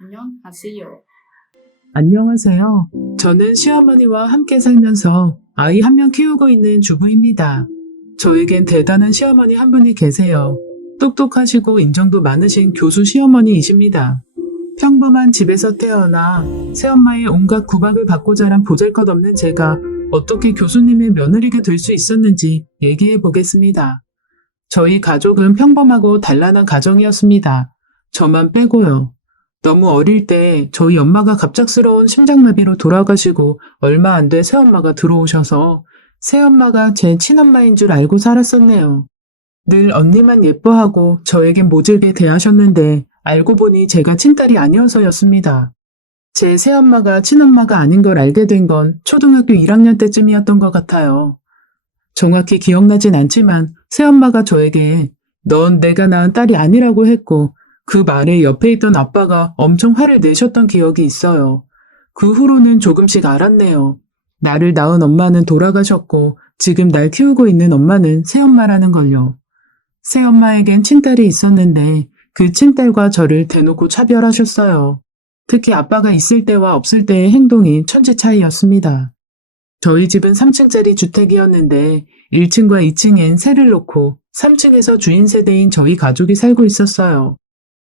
안녕하세요. 안녕하세요. 저는 시어머니와 함께 살면서 아이 한 명 키우고 있는 주부입니다. 저에겐 대단한 시어머니 한 분이 계세요. 똑똑하시고 인정도 많으신 교수 시어머니이십니다. 평범한 집에서 태어나 새엄마의 온갖 구박을 받고 자란 보잘것없는 제가 어떻게 교수님의 며느리가 될 수 있었는지 얘기해 보겠습니다. 저희 가족은 평범하고 단란한 가정이었습니다. 저만 빼고요. 너무 어릴 때 저희 엄마가 갑작스러운 심장마비로 돌아가시고 얼마 안 돼 새엄마가 들어오셔서 새엄마가 제 친엄마인 줄 알고 살았었네요. 늘 언니만 예뻐하고 저에겐 모질게 대하셨는데 알고 보니 제가 친딸이 아니어서였습니다. 제 새엄마가 친엄마가 아닌 걸 알게 된 건 초등학교 1학년 때쯤이었던 것 같아요. 정확히 기억나진 않지만 새엄마가 저에게 넌 내가 낳은 딸이 아니라고 했고 그 말에 옆에 있던 아빠가 엄청 화를 내셨던 기억이 있어요. 그 후로는 조금씩 알았네요. 나를 낳은 엄마는 돌아가셨고 지금 날 키우고 있는 엄마는 새엄마라는 걸요. 새엄마에겐 친딸이 있었는데 그 친딸과 저를 대놓고 차별하셨어요. 특히 아빠가 있을 때와 없을 때의 행동이 천지 차이였습니다. 저희 집은 3층짜리 주택이었는데 1층과 2층엔 새를 놓고 3층에서 주인 세대인 저희 가족이 살고 있었어요.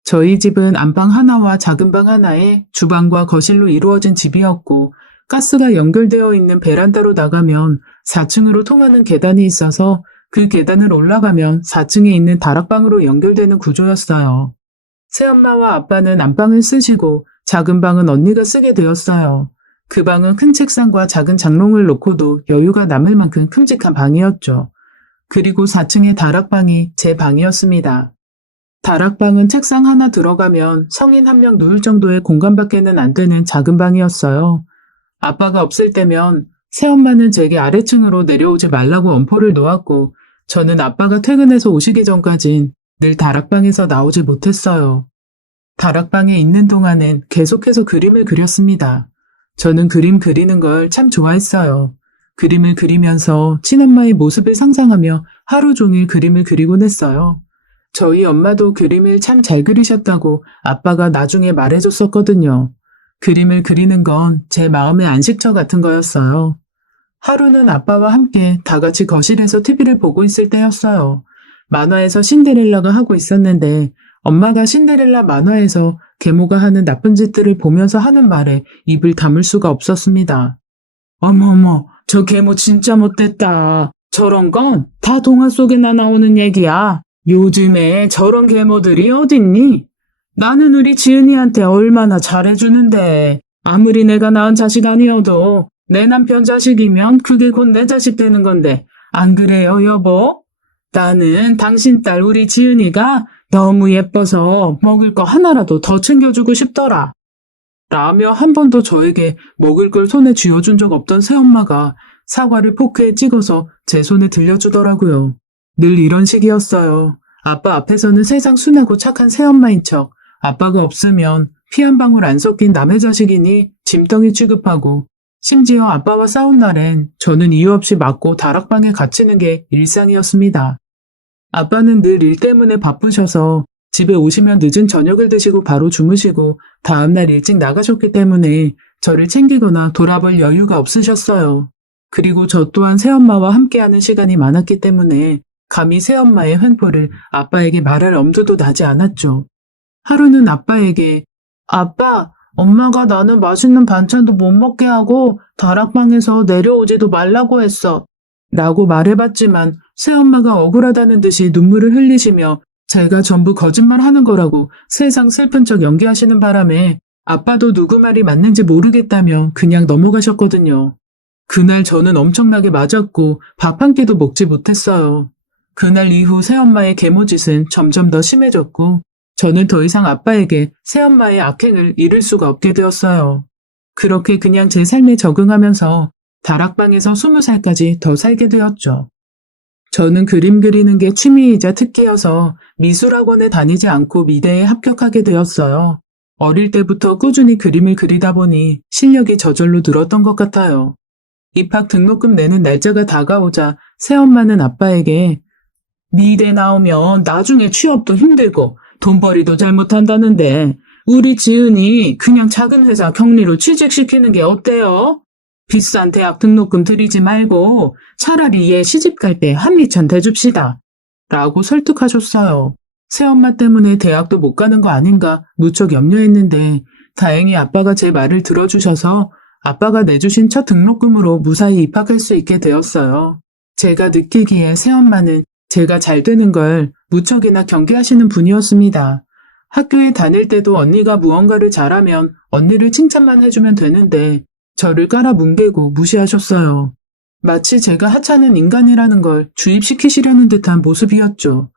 저희 집은 안방 하나와 작은 방 하나에 주방과 거실로 이루어진 집이었고 가스가 연결되어 있는 베란다로 나가면 4층으로 통하는 계단이 있어서 그 계단을 올라가면 4층에 있는 다락방으로 연결되는 구조였어요. 새엄마와 아빠는 안방을 쓰시고 작은 방은 언니가 쓰게 되었어요. 그 방은 큰 책상과 작은 장롱을 놓고도 여유가 남을 만큼 큼직한 방이었죠. 그리고 4층의 다락방이 제 방이었습니다. 다락방은 책상 하나 들어가면 성인 한 명 누울 정도의 공간밖에는 안 되는 작은 방이었어요. 아빠가 없을 때면 새엄마는 제게 아래층으로 내려오지 말라고 엄포를 놓았고 저는 아빠가 퇴근해서 오시기 전까진 늘 다락방에서 나오지 못했어요. 다락방에 있는 동안은 계속해서 그림을 그렸습니다. 저는 그림 그리는 걸 참 좋아했어요. 그림을 그리면서 친엄마의 모습을 상상하며 하루 종일 그림을 그리곤 했어요. 저희 엄마도 그림을 참 잘 그리셨다고 아빠가 나중에 말해줬었거든요. 그림을 그리는 건 제 마음의 안식처 같은 거였어요. 하루는 아빠와 함께 다 같이 거실에서 TV를 보고 있을 때였어요. 만화에서 신데렐라가 하고 있었는데 엄마가 신데렐라 만화에서 계모가 하는 나쁜 짓들을 보면서 하는 말에 입을 다물 수가 없었습니다. 어머머, 저 계모 진짜 못됐다. 저런 건 다 동화 속에나 나오는 얘기야. 요즘에 저런 계모들이 어딨니? 나는 우리 지은이한테 얼마나 잘해주는데. 아무리 내가 낳은 자식 아니어도 내 남편 자식이면 그게 곧 내 자식 되는 건데. 안 그래요, 여보? 나는 당신 딸 우리 지은이가 너무 예뻐서 먹을 거 하나라도 더 챙겨주고 싶더라. 라며 한 번도 저에게 먹을 걸 손에 쥐어준 적 없던 새엄마가 사과를 포크에 찍어서 제 손에 들려주더라고요. 늘 이런 식이었어요. 아빠 앞에서는 세상 순하고 착한 새엄마인 척, 아빠가 없으면 피 한 방울 안 섞인 남의 자식이니 짐덩이 취급하고, 심지어 아빠와 싸운 날엔 저는 이유 없이 맞고 다락방에 갇히는 게 일상이었습니다. 아빠는 늘 일 때문에 바쁘셔서 집에 오시면 늦은 저녁을 드시고 바로 주무시고 다음날 일찍 나가셨기 때문에 저를 챙기거나 돌아볼 여유가 없으셨어요. 그리고 저 또한 새엄마와 함께하는 시간이 많았기 때문에 감히 새엄마의 횡포를 아빠에게 말할 엄두도 나지 않았죠. 하루는 아빠에게 아빠, 엄마가 나는 맛있는 반찬도 못 먹게 하고 다락방에서 내려오지도 말라고 했어. 라고 말해봤지만 새엄마가 억울하다는 듯이 눈물을 흘리시며 제가 전부 거짓말 하는 거라고 세상 슬픈 척 연기하시는 바람에 아빠도 누구 말이 맞는지 모르겠다며 그냥 넘어가셨거든요. 그날 저는 엄청나게 맞았고 밥 한 끼도 먹지 못했어요. 그날 이후 새엄마의 계모짓은 점점 더 심해졌고 저는 더 이상 아빠에게 새엄마의 악행을 잃을 수가 없게 되었어요. 그렇게 그냥 제 삶에 적응하면서 다락방에서 스무 살까지 더 살게 되었죠. 저는 그림 그리는 게 취미이자 특기여서 미술학원에 다니지 않고 미대에 합격하게 되었어요. 어릴 때부터 꾸준히 그림을 그리다 보니 실력이 저절로 늘었던 것 같아요. 입학 등록금 내는 날짜가 다가오자 새엄마는 아빠에게 미대 나오면 나중에 취업도 힘들고 돈벌이도 잘못한다는데 우리 지은이 그냥 작은 회사 격리로 취직시키는 게 어때요? 비싼 대학 등록금 들이지 말고 차라리 얘 시집 갈 때 한미천 대줍시다. 라고 설득하셨어요. 새엄마 때문에 대학도 못 가는 거 아닌가 무척 염려했는데 다행히 아빠가 제 말을 들어주셔서 아빠가 내주신 첫 등록금으로 무사히 입학할 수 있게 되었어요. 제가 느끼기에 새엄마는 제가 잘 되는 걸 무척이나 경계하시는 분이었습니다. 학교에 다닐 때도 언니가 무언가를 잘하면 언니를 칭찬만 해주면 되는데 저를 깔아 뭉개고 무시하셨어요. 마치 제가 하찮은 인간이라는 걸 주입시키시려는 듯한 모습이었죠.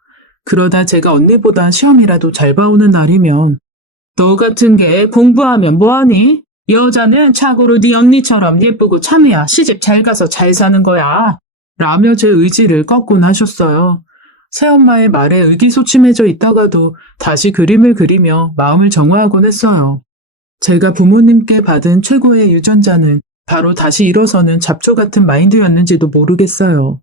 그러다 제가 언니보다 시험이라도 잘 봐오는 날이면 너 같은 게 공부하면 뭐하니? 여자는 착오로 네 언니처럼 예쁘고 참해야 시집 잘 가서 잘 사는 거야. 라며 제 의지를 꺾곤 하셨어요. 새엄마의 말에 의기소침해져 있다가도 다시 그림을 그리며 마음을 정화하곤 했어요. 제가 부모님께 받은 최고의 유전자는 바로 다시 일어서는 잡초 같은 마인드였는지도 모르겠어요.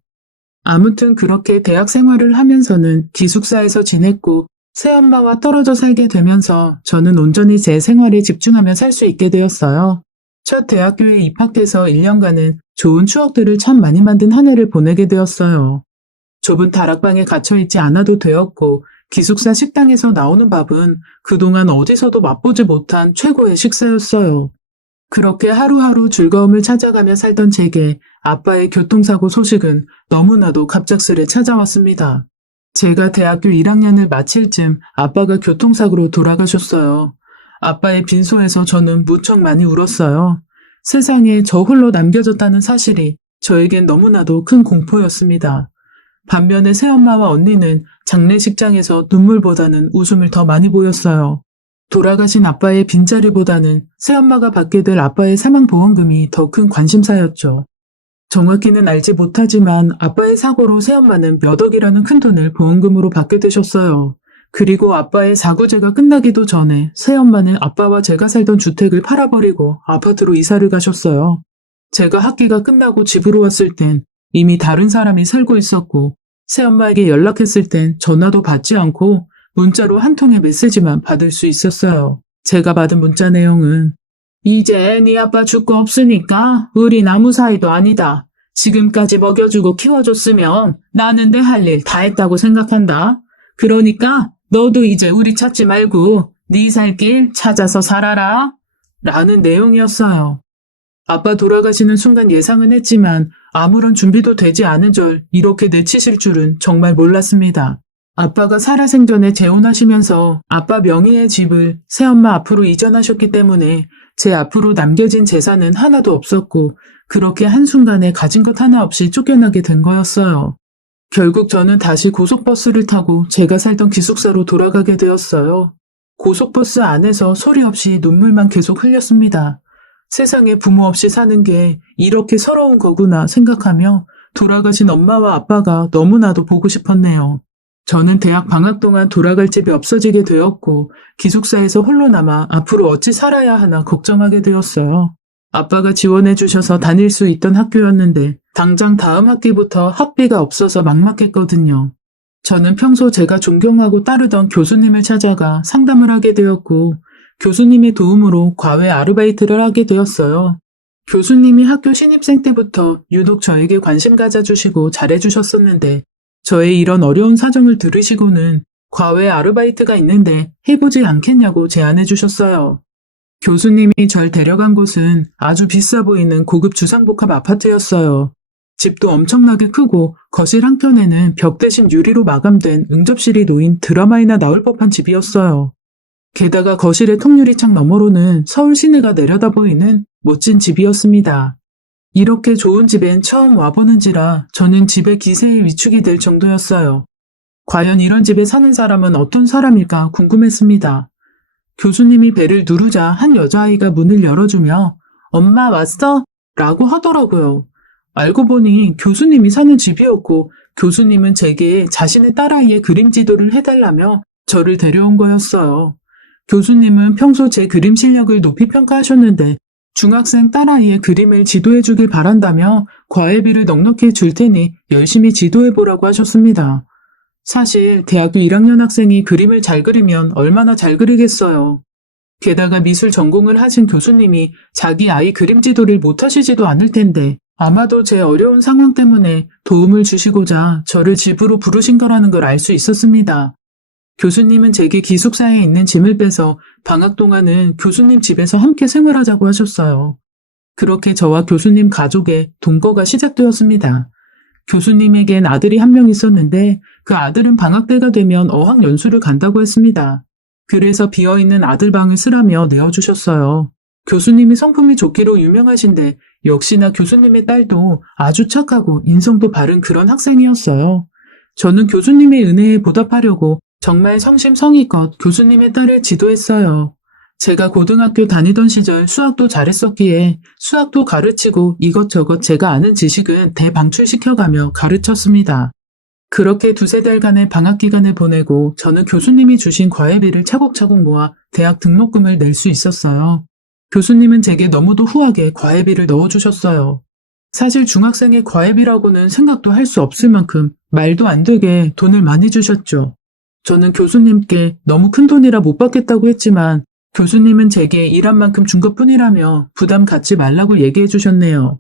아무튼 그렇게 대학 생활을 하면서는 기숙사에서 지냈고 새엄마와 떨어져 살게 되면서 저는 온전히 제 생활에 집중하며 살 수 있게 되었어요. 첫 대학교에 입학해서 1년간은 좋은 추억들을 참 많이 만든 한 해를 보내게 되었어요. 좁은 다락방에 갇혀있지 않아도 되었고 기숙사 식당에서 나오는 밥은 그동안 어디서도 맛보지 못한 최고의 식사였어요. 그렇게 하루하루 즐거움을 찾아가며 살던 제게 아빠의 교통사고 소식은 너무나도 갑작스레 찾아왔습니다. 제가 대학교 1학년을 마칠 즈음 아빠가 교통사고로 돌아가셨어요. 아빠의 빈소에서 저는 무척 많이 울었어요. 세상에 저 홀로 남겨졌다는 사실이 저에겐 너무나도 큰 공포였습니다. 반면에 새엄마와 언니는 장례식장에서 눈물보다는 웃음을 더 많이 보였어요. 돌아가신 아빠의 빈자리보다는 새엄마가 받게 될 아빠의 사망보험금이 더 큰 관심사였죠. 정확히는 알지 못하지만 아빠의 사고로 새엄마는 몇 억이라는 큰 돈을 보험금으로 받게 되셨어요. 그리고 아빠의 사고제가 끝나기도 전에 새엄마는 아빠와 제가 살던 주택을 팔아버리고 아파트로 이사를 가셨어요. 제가 학기가 끝나고 집으로 왔을 땐 이미 다른 사람이 살고 있었고 새엄마에게 연락했을 땐 전화도 받지 않고 문자로 한 통의 메시지만 받을 수 있었어요. 제가 받은 문자 내용은 이제 네 아빠 죽고 없으니까 우리 나무 사이도 아니다. 지금까지 먹여주고 키워줬으면 나는 내 할 일 다 했다고 생각한다. 그러니까 너도 이제 우리 찾지 말고 네 살 길 찾아서 살아라. 라는 내용이었어요. 아빠 돌아가시는 순간 예상은 했지만 아무런 준비도 되지 않은 절 이렇게 내치실 줄은 정말 몰랐습니다. 아빠가 살아생전에 재혼하시면서 아빠 명의의 집을 새엄마 앞으로 이전하셨기 때문에 제 앞으로 남겨진 재산은 하나도 없었고 그렇게 한순간에 가진 것 하나 없이 쫓겨나게 된 거였어요. 결국 저는 다시 고속버스를 타고 제가 살던 기숙사로 돌아가게 되었어요. 고속버스 안에서 소리 없이 눈물만 계속 흘렸습니다. 세상에 부모 없이 사는 게 이렇게 서러운 거구나 생각하며 돌아가신 엄마와 아빠가 너무나도 보고 싶었네요. 저는 대학 방학 동안 돌아갈 집이 없어지게 되었고 기숙사에서 홀로 남아 앞으로 어찌 살아야 하나 걱정하게 되었어요. 아빠가 지원해 주셔서 다닐 수 있던 학교였는데 당장 다음 학기부터 학비가 없어서 막막했거든요. 저는 평소 제가 존경하고 따르던 교수님을 찾아가 상담을 하게 되었고 교수님의 도움으로 과외 아르바이트를 하게 되었어요. 교수님이 학교 신입생 때부터 유독 저에게 관심 가져주시고 잘해주셨었는데 저의 이런 어려운 사정을 들으시고는 과외 아르바이트가 있는데 해보지 않겠냐고 제안해 주셨어요. 교수님이 절 데려간 곳은 아주 비싸 보이는 고급 주상복합 아파트였어요. 집도 엄청나게 크고 거실 한켠에는 벽 대신 유리로 마감된 응접실이 놓인 드라마에나 나올 법한 집이었어요. 게다가 거실의 통유리 창 너머로는 서울 시내가 내려다 보이는 멋진 집이었습니다. 이렇게 좋은 집엔 처음 와보는지라 저는 집의 기세에 위축이 될 정도였어요. 과연 이런 집에 사는 사람은 어떤 사람일까 궁금했습니다. 교수님이 배를 누르자 한 여자아이가 문을 열어주며 엄마 왔어? 라고 하더라고요. 알고 보니 교수님이 사는 집이었고 교수님은 제게 자신의 딸아이의 그림 지도를 해달라며 저를 데려온 거였어요. 교수님은 평소 제 그림 실력을 높이 평가하셨는데 중학생 딸아이의 그림을 지도해 주길 바란다며 과외비를 넉넉히 줄 테니 열심히 지도해 보라고 하셨습니다. 사실 대학교 1학년 학생이 그림을 잘 그리면 얼마나 잘 그리겠어요. 게다가 미술 전공을 하신 교수님이 자기 아이 그림 지도를 못하시지도 않을 텐데 아마도 제 어려운 상황 때문에 도움을 주시고자 저를 집으로 부르신 거라는 걸 알 수 있었습니다. 교수님은 제게 기숙사에 있는 짐을 빼서 방학 동안은 교수님 집에서 함께 생활하자고 하셨어요. 그렇게 저와 교수님 가족의 동거가 시작되었습니다. 교수님에겐 아들이 한 명 있었는데 그 아들은 방학 때가 되면 어학 연수를 간다고 했습니다. 그래서 비어있는 아들 방을 쓰라며 내어주셨어요. 교수님이 성품이 좋기로 유명하신데 역시나 교수님의 딸도 아주 착하고 인성도 바른 그런 학생이었어요. 저는 교수님의 은혜에 보답하려고 정말 성심성의껏 교수님의 딸을 지도했어요. 제가 고등학교 다니던 시절 수학도 잘했었기에 수학도 가르치고 이것저것 제가 아는 지식은 대방출시켜가며 가르쳤습니다. 그렇게 두세 달간의 방학 기간을 보내고 저는 교수님이 주신 과외비를 차곡차곡 모아 대학 등록금을 낼 수 있었어요. 교수님은 제게 너무도 후하게 과외비를 넣어주셨어요. 사실 중학생의 과외비라고는 생각도 할 수 없을 만큼 말도 안 되게 돈을 많이 주셨죠. 저는 교수님께 너무 큰 돈이라 못 받겠다고 했지만 교수님은 제게 일한 만큼 준 것뿐이라며 부담 갖지 말라고 얘기해 주셨네요.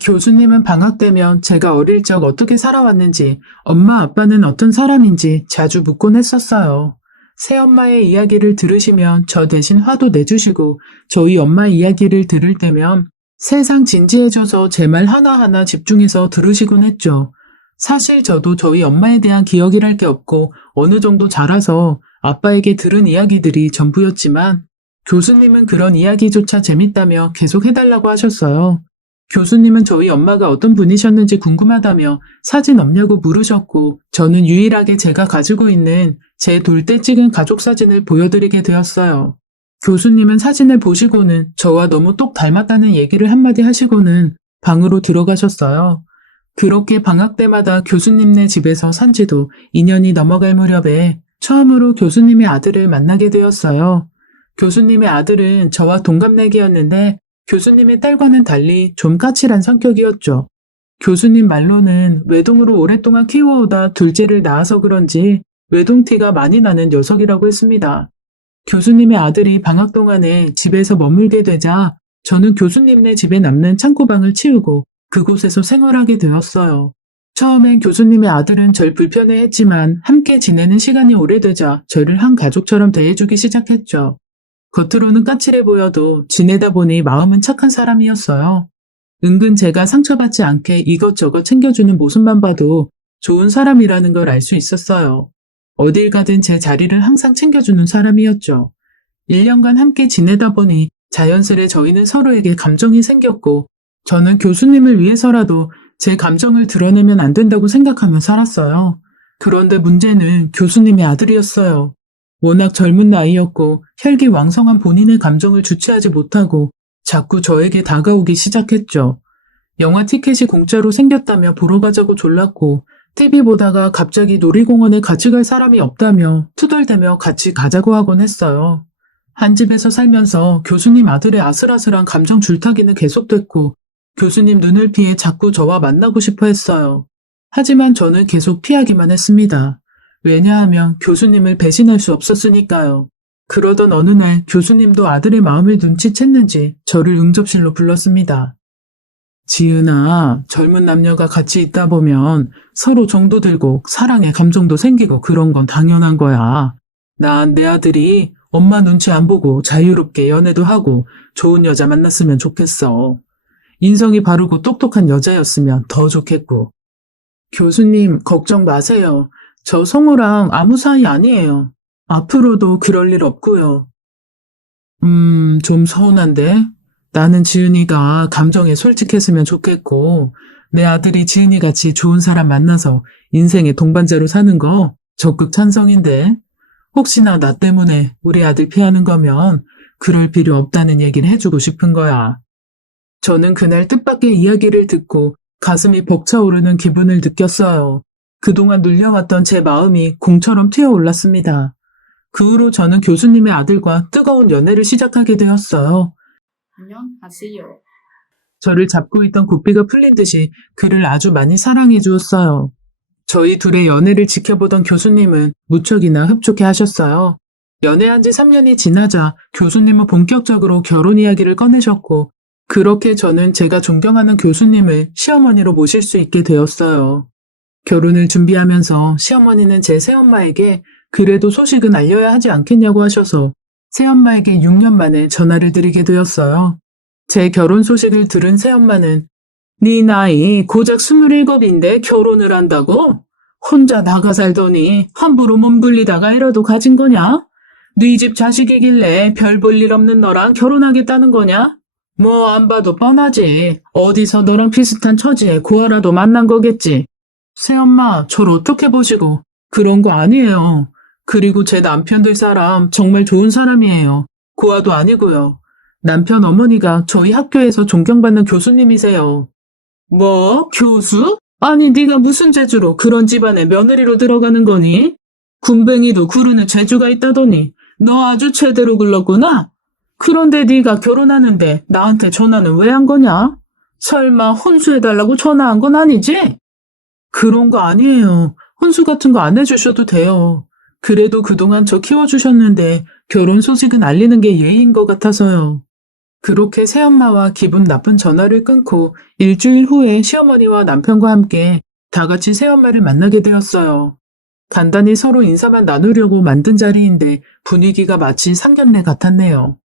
교수님은 방학 때면 제가 어릴 적 어떻게 살아왔는지, 엄마 아빠는 어떤 사람인지 자주 묻곤 했었어요. 새엄마의 이야기를 들으시면 저 대신 화도 내주시고, 저희 엄마 이야기를 들을 때면 세상 진지해져서 제 말 하나하나 집중해서 들으시곤 했죠. 사실 저도 저희 엄마에 대한 기억이랄 게 없고 어느 정도 자라서 아빠에게 들은 이야기들이 전부였지만 교수님은 그런 이야기조차 재밌다며 계속 해달라고 하셨어요. 교수님은 저희 엄마가 어떤 분이셨는지 궁금하다며 사진 없냐고 물으셨고 저는 유일하게 제가 가지고 있는 제 돌때 찍은 가족 사진을 보여드리게 되었어요. 교수님은 사진을 보시고는 저와 너무 똑 닮았다는 얘기를 한마디 하시고는 방으로 들어가셨어요. 그렇게 방학 때마다 교수님네 집에서 산 지도 2년이 넘어갈 무렵에 처음으로 교수님의 아들을 만나게 되었어요. 교수님의 아들은 저와 동갑내기였는데 교수님의 딸과는 달리 좀 까칠한 성격이었죠. 교수님 말로는 외동으로 오랫동안 키워오다 둘째를 낳아서 그런지 외동티가 많이 나는 녀석이라고 했습니다. 교수님의 아들이 방학 동안에 집에서 머물게 되자 저는 교수님네 집에 남는 창고방을 치우고 그곳에서 생활하게 되었어요. 처음엔 교수님의 아들은 절 불편해했지만 함께 지내는 시간이 오래되자 저를 한 가족처럼 대해주기 시작했죠. 겉으로는 까칠해 보여도 지내다 보니 마음은 착한 사람이었어요. 은근 제가 상처받지 않게 이것저것 챙겨주는 모습만 봐도 좋은 사람이라는 걸 알 수 있었어요. 어딜 가든 제 자리를 항상 챙겨주는 사람이었죠. 1년간 함께 지내다 보니 자연스레 저희는 서로에게 감정이 생겼고 저는 교수님을 위해서라도 제 감정을 드러내면 안 된다고 생각하며 살았어요. 그런데 문제는 교수님의 아들이었어요. 워낙 젊은 나이였고 혈기 왕성한 본인의 감정을 주체하지 못하고 자꾸 저에게 다가오기 시작했죠. 영화 티켓이 공짜로 생겼다며 보러 가자고 졸랐고 TV 보다가 갑자기 놀이공원에 같이 갈 사람이 없다며 투덜대며 같이 가자고 하곤 했어요. 한 집에서 살면서 교수님 아들의 아슬아슬한 감정 줄타기는 계속됐고 교수님 눈을 피해 자꾸 저와 만나고 싶어 했어요. 하지만 저는 계속 피하기만 했습니다. 왜냐하면 교수님을 배신할 수 없었으니까요. 그러던 어느 날 교수님도 아들의 마음을 눈치챘는지 저를 응접실로 불렀습니다. 지은아, 젊은 남녀가 같이 있다 보면 서로 정도 들고 사랑의 감정도 생기고 그런 건 당연한 거야. 난 내 아들이 엄마 눈치 안 보고 자유롭게 연애도 하고 좋은 여자 만났으면 좋겠어. 인성이 바르고 똑똑한 여자였으면 더 좋겠고. 교수님, 걱정 마세요. 저 성우랑 아무 사이 아니에요. 앞으로도 그럴 일 없고요. 음, 좀 서운한데? 나는 지은이가 감정에 솔직했으면 좋겠고, 내 아들이 지은이 같이 좋은 사람 만나서 인생의 동반자로 사는 거 적극 찬성인데, 혹시나 나 때문에 우리 아들 피하는 거면 그럴 필요 없다는 얘기를 해주고 싶은 거야. 저는 그날 뜻밖의 이야기를 듣고 가슴이 벅차오르는 기분을 느꼈어요. 그동안 눌려왔던 제 마음이 공처럼 튀어올랐습니다. 그 후로 저는 교수님의 아들과 뜨거운 연애를 시작하게 되었어요. 안녕하세요. 저를 잡고 있던 고삐가 풀린 듯이 그를 아주 많이 사랑해 주었어요. 저희 둘의 연애를 지켜보던 교수님은 무척이나 흡족해 하셨어요. 연애한 지 3년이 지나자 교수님은 본격적으로 결혼 이야기를 꺼내셨고, 그렇게 저는 제가 존경하는 교수님을 시어머니로 모실 수 있게 되었어요. 결혼을 준비하면서 시어머니는 제 새엄마에게 그래도 소식은 알려야 하지 않겠냐고 하셔서 새엄마에게 6년 만에 전화를 드리게 되었어요. 제 결혼 소식을 들은 새엄마는 네 나이 고작 27인데 결혼을 한다고? 혼자 나가 살더니 함부로 몸 굴리다가 이라도 가진 거냐? 네 집 자식이길래 별 볼 일 없는 너랑 결혼하겠다는 거냐? 뭐 안 봐도 뻔하지. 어디서 너랑 비슷한 처지에 고아라도 만난 거겠지. 새엄마, 저를 어떻게 보시고 그런 거 아니에요. 그리고 제 남편 될 사람 정말 좋은 사람이에요. 고아도 아니고요. 남편 어머니가 저희 학교에서 존경받는 교수님이세요. 뭐? 교수? 아니 네가 무슨 재주로 그런 집안에 며느리로 들어가는 거니? 군뱅이도 구르는 재주가 있다더니 너 아주 제대로 굴렀구나. 그런데 네가 결혼하는데 나한테 전화는 왜 한 거냐? 설마 혼수해달라고 전화한 건 아니지? 그런 거 아니에요. 혼수 같은 거 안 해주셔도 돼요. 그래도 그동안 저 키워주셨는데 결혼 소식은 알리는 게 예의인 것 같아서요. 그렇게 새엄마와 기분 나쁜 전화를 끊고 일주일 후에 시어머니와 남편과 함께 다 같이 새엄마를 만나게 되었어요. 간단히 서로 인사만 나누려고 만든 자리인데 분위기가 마치 상견례 같았네요.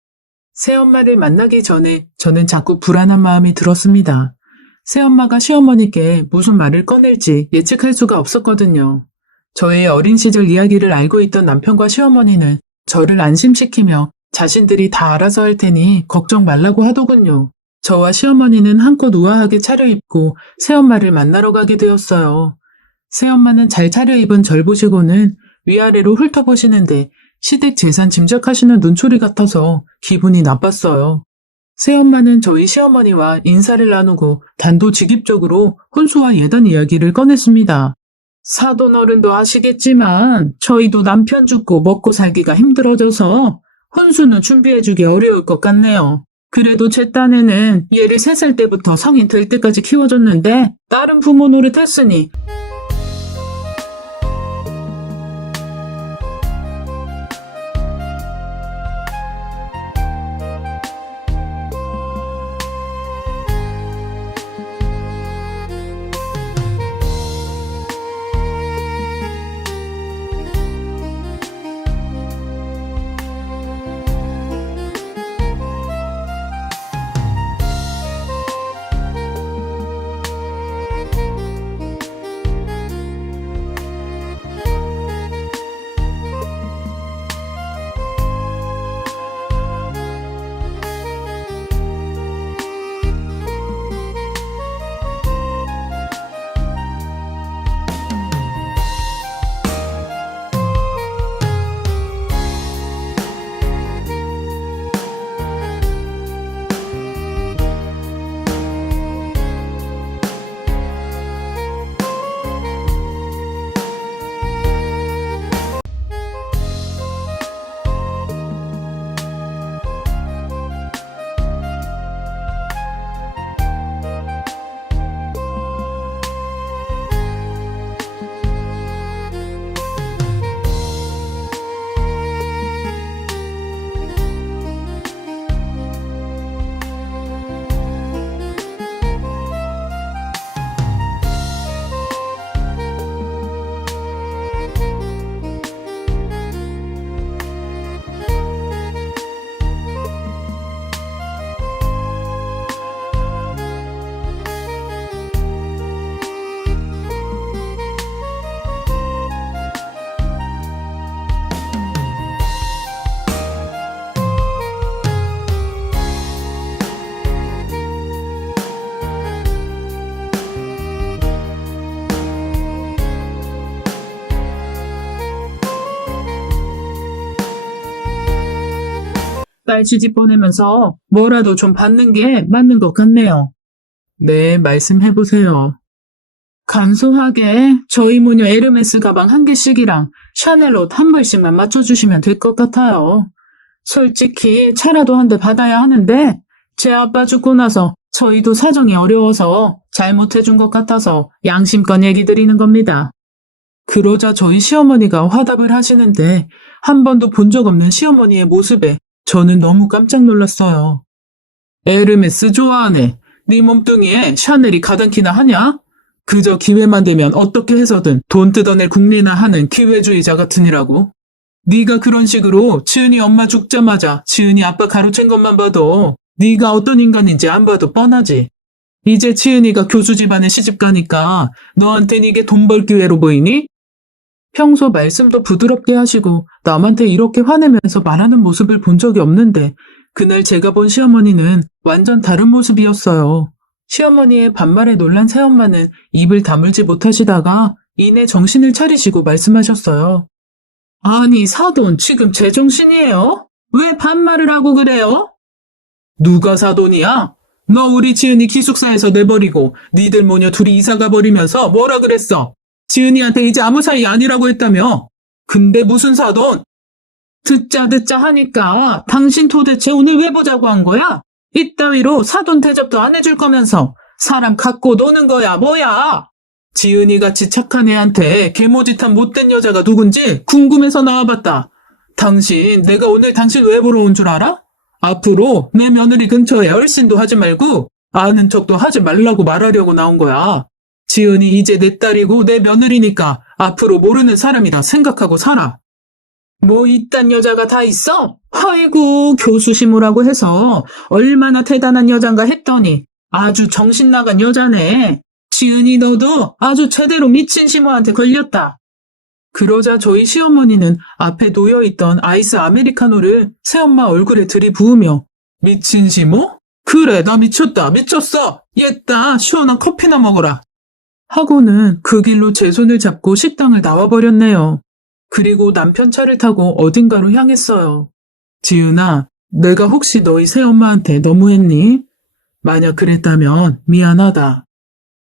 새엄마를 만나기 전에 저는 자꾸 불안한 마음이 들었습니다. 새엄마가 시어머니께 무슨 말을 꺼낼지 예측할 수가 없었거든요. 저의 어린 시절 이야기를 알고 있던 남편과 시어머니는 저를 안심시키며 자신들이 다 알아서 할 테니 걱정 말라고 하더군요. 저와 시어머니는 한껏 우아하게 차려입고 새엄마를 만나러 가게 되었어요. 새엄마는 잘 차려입은 절 보시고는 위아래로 훑어보시는데 시댁 재산 짐작하시는 눈초리 같아서 기분이 나빴어요. 새엄마는 저희 시어머니와 인사를 나누고 단도직입적으로 혼수와 예단 이야기를 꺼냈습니다. 사돈 어른도 아시겠지만 저희도 남편 죽고 먹고 살기가 힘들어져서 혼수는 준비해주기 어려울 것 같네요. 그래도 제 딴에는 얘를 3살 때부터 성인 될 때까지 키워줬는데 다른 부모 노릇했으니 딸 시집 보내면서 뭐라도 좀 받는 게 맞는 것 같네요. 네, 말씀해보세요. 간소하게 저희 모녀 에르메스 가방 한 개씩이랑 샤넬 옷 한 벌씩만 맞춰주시면 될 것 같아요. 솔직히 차라도 한 대 받아야 하는데 제 아빠 죽고 나서 저희도 사정이 어려워서 잘못해준 것 같아서 양심껏 얘기 드리는 겁니다. 그러자 저희 시어머니가 화답을 하시는데 한 번도 본 적 없는 시어머니의 모습에 저는 너무 깜짝 놀랐어요. 에르메스 좋아하네. 네 몸뚱이에 샤넬이 가당키나 하냐? 그저 기회만 되면 어떻게 해서든 돈 뜯어낼 국리나 하는 기회주의자 같으니라고. 네가 그런 식으로 지은이 엄마 죽자마자 지은이 아빠 가로챈 것만 봐도 네가 어떤 인간인지 안 봐도 뻔하지. 이제 지은이가 교수 집안에 시집 가니까 너한텐 이게 돈 벌 기회로 보이니? 평소 말씀도 부드럽게 하시고 남한테 이렇게 화내면서 말하는 모습을 본 적이 없는데 그날 제가 본 시어머니는 완전 다른 모습이었어요. 시어머니의 반말에 놀란 새엄마는 입을 다물지 못하시다가 이내 정신을 차리시고 말씀하셨어요. 아니 사돈 지금 제정신이에요? 왜 반말을 하고 그래요? 누가 사돈이야? 너 우리 지은이 기숙사에서 내버리고 니들 모녀 둘이 이사가 버리면서 뭐라 그랬어? 지은이한테 이제 아무 사이 아니라고 했다며? 근데 무슨 사돈? 듣자 듣자 하니까 당신 도대체 오늘 왜 보자고 한 거야? 이따위로 사돈 대접도 안 해줄 거면서 사람 갖고 노는 거야 뭐야? 지은이 같이 착한 애한테 개모짓한 못된 여자가 누군지 궁금해서 나와봤다. 당신 내가 오늘 당신 왜 보러 온 줄 알아? 앞으로 내 며느리 근처에 얼씬도 하지 말고 아는 척도 하지 말라고 말하려고 나온 거야. 지은이 이제 내 딸이고 내 며느리니까 앞으로 모르는 사람이다 생각하고 살아. 뭐 이딴 여자가 다 있어? 아이고 교수 시무라고 해서 얼마나 대단한 여잔가 했더니 아주 정신 나간 여자네. 지은이 너도 아주 제대로 미친 시무한테 걸렸다. 그러자 저희 시어머니는 앞에 놓여있던 아이스 아메리카노를 새엄마 얼굴에 들이부으며 미친 시모? 그래 나 미쳤다 미쳤어 얘따 시원한 커피나 먹어라 하고는 그 길로 제 손을 잡고 식당을 나와버렸네요. 그리고 남편 차를 타고 어딘가로 향했어요. 지은아, 내가 혹시 너희 새엄마한테 너무했니? 만약 그랬다면 미안하다.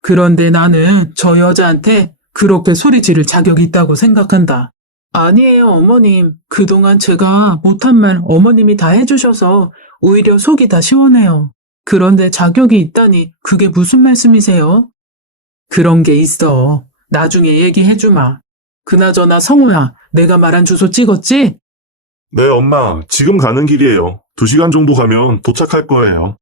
그런데 나는 저 여자한테 그렇게 소리 지를 자격이 있다고 생각한다. 아니에요, 어머님. 그동안 제가 못한 말 어머님이 다 해주셔서 오히려 속이 다 시원해요. 그런데 자격이 있다니 그게 무슨 말씀이세요? 그런 게 있어. 나중에 얘기해주마. 그나저나 성우야, 내가 말한 주소 찍었지? 네, 엄마. 지금 가는 길이에요. 두 시간 정도 가면 도착할 거예요.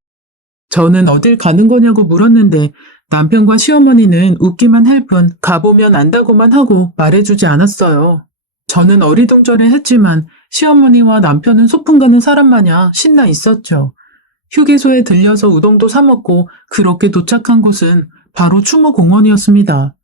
저는 어딜 가는 거냐고 물었는데 남편과 시어머니는 웃기만 할 뿐 가보면 안다고만 하고 말해주지 않았어요. 저는 어리둥절해 했지만 시어머니와 남편은 소풍 가는 사람 마냥 신나 있었죠. 휴게소에 들려서 우동도 사 먹고 그렇게 도착한 곳은 바로 추모공원이었습니다.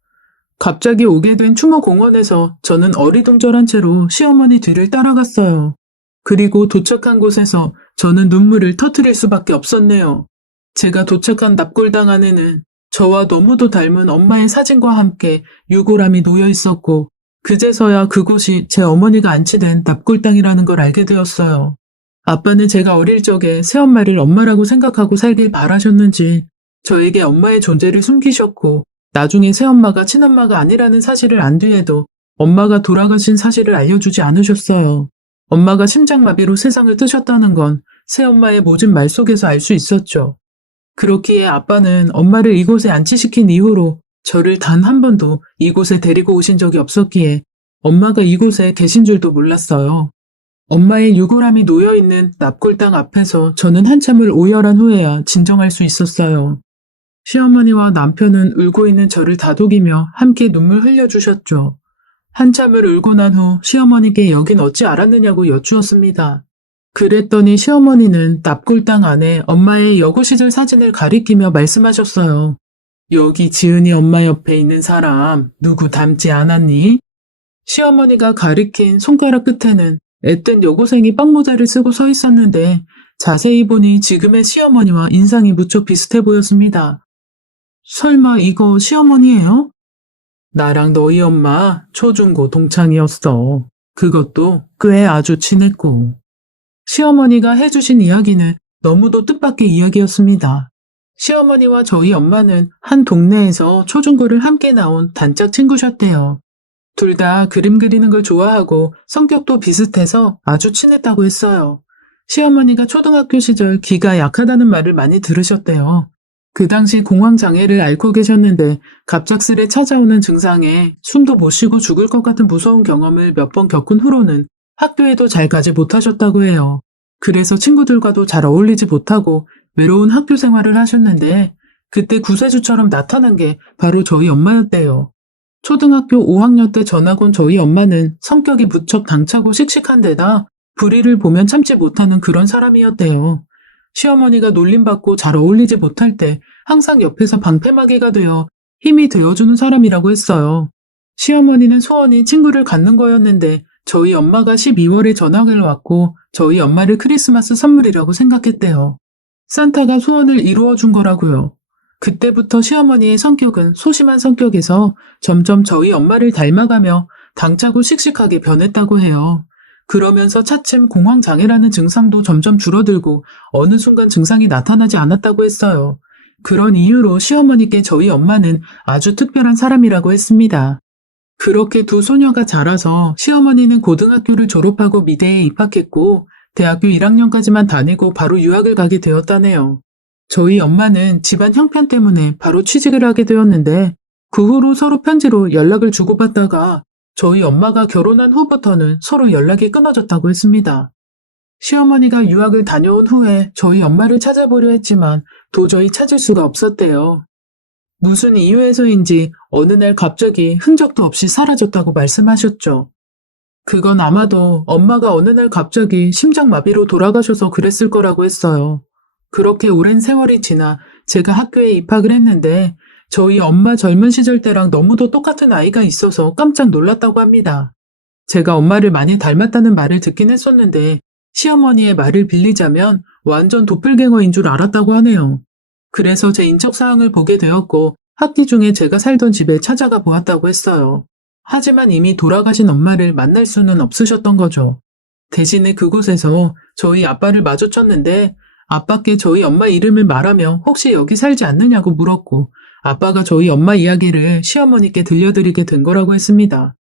갑자기 오게 된 추모공원에서 저는 어리둥절한 채로 시어머니 뒤를 따라갔어요. 그리고 도착한 곳에서 저는 눈물을 터트릴 수밖에 없었네요. 제가 도착한 납골당 안에는 저와 너무도 닮은 엄마의 사진과 함께 유골함이 놓여 있었고, 그제서야 그곳이 제 어머니가 안치된 납골당이라는 걸 알게 되었어요. 아빠는 제가 어릴 적에 새엄마를 엄마라고 생각하고 살길 바라셨는지 저에게 엄마의 존재를 숨기셨고, 나중에 새엄마가 친엄마가 아니라는 사실을 안 뒤에도 엄마가 돌아가신 사실을 알려주지 않으셨어요. 엄마가 심장마비로 세상을 뜨셨다는 건 새엄마의 모진 말 속에서 알 수 있었죠. 그렇기에 아빠는 엄마를 이곳에 안치시킨 이후로 저를 단 한 번도 이곳에 데리고 오신 적이 없었기에 엄마가 이곳에 계신 줄도 몰랐어요. 엄마의 유골함이 놓여있는 납골당 앞에서 저는 한참을 오열한 후에야 진정할 수 있었어요. 시어머니와 남편은 울고 있는 저를 다독이며 함께 눈물 흘려주셨죠. 한참을 울고 난 후 시어머니께 여긴 어찌 알았느냐고 여쭈었습니다. 그랬더니 시어머니는 납골당 안에 엄마의 여고 시절 사진을 가리키며 말씀하셨어요. 여기 지은이 엄마 옆에 있는 사람 누구 닮지 않았니? 시어머니가 가리킨 손가락 끝에는 앳된 여고생이 빵모자를 쓰고 서 있었는데 자세히 보니 지금의 시어머니와 인상이 무척 비슷해 보였습니다. 설마 이거 시어머니예요? 나랑 너희 엄마 초중고 동창이었어. 그것도 꽤 아주 친했고. 시어머니가 해주신 이야기는 너무도 뜻밖의 이야기였습니다. 시어머니와 저희 엄마는 한 동네에서 초중고를 함께 나온 단짝 친구셨대요. 둘 다 그림 그리는 걸 좋아하고 성격도 비슷해서 아주 친했다고 했어요. 시어머니가 초등학교 시절 귀가 약하다는 말을 많이 들으셨대요. 그 당시 공황장애를 앓고 계셨는데 갑작스레 찾아오는 증상에 숨도 못 쉬고 죽을 것 같은 무서운 경험을 몇 번 겪은 후로는 학교에도 잘 가지 못하셨다고 해요. 그래서 친구들과도 잘 어울리지 못하고 외로운 학교 생활을 하셨는데 그때 구세주처럼 나타난 게 바로 저희 엄마였대요. 초등학교 5학년 때 전학 온 저희 엄마는 성격이 무척 당차고 씩씩한 데다 불의를 보면 참지 못하는 그런 사람이었대요. 시어머니가 놀림받고 잘 어울리지 못할 때 항상 옆에서 방패막이가 되어 힘이 되어주는 사람이라고 했어요. 시어머니는 소원이 친구를 갖는 거였는데 저희 엄마가 12월에 전학을 왔고 저희 엄마를 크리스마스 선물이라고 생각했대요. 산타가 소원을 이루어 준 거라고요. 그때부터 시어머니의 성격은 소심한 성격에서 점점 저희 엄마를 닮아가며 당차고 씩씩하게 변했다고 해요. 그러면서 차츰 공황장애라는 증상도 점점 줄어들고 어느 순간 증상이 나타나지 않았다고 했어요. 그런 이유로 시어머니께 저희 엄마는 아주 특별한 사람이라고 했습니다. 그렇게 두 소녀가 자라서 시어머니는 고등학교를 졸업하고 미대에 입학했고 대학교 1학년까지만 다니고 바로 유학을 가게 되었다네요. 저희 엄마는 집안 형편 때문에 바로 취직을 하게 되었는데 그 후로 서로 편지로 연락을 주고받다가 저희 엄마가 결혼한 후부터는 서로 연락이 끊어졌다고 했습니다. 시어머니가 유학을 다녀온 후에 저희 엄마를 찾아보려 했지만 도저히 찾을 수가 없었대요. 무슨 이유에서인지 어느 날 갑자기 흔적도 없이 사라졌다고 말씀하셨죠. 그건 아마도 엄마가 어느 날 갑자기 심장마비로 돌아가셔서 그랬을 거라고 했어요. 그렇게 오랜 세월이 지나 제가 학교에 입학을 했는데 저희 엄마 젊은 시절 때랑 너무도 똑같은 아이가 있어서 깜짝 놀랐다고 합니다. 제가 엄마를 많이 닮았다는 말을 듣긴 했었는데 시어머니의 말을 빌리자면 완전 도플갱어인 줄 알았다고 하네요. 그래서 제 인적사항을 보게 되었고 학기 중에 제가 살던 집에 찾아가 보았다고 했어요. 하지만 이미 돌아가신 엄마를 만날 수는 없으셨던 거죠. 대신에 그곳에서 저희 아빠를 마주쳤는데 아빠께 저희 엄마 이름을 말하며 혹시 여기 살지 않느냐고 물었고 아빠가 저희 엄마 이야기를 시어머니께 들려드리게 된 거라고 했습니다.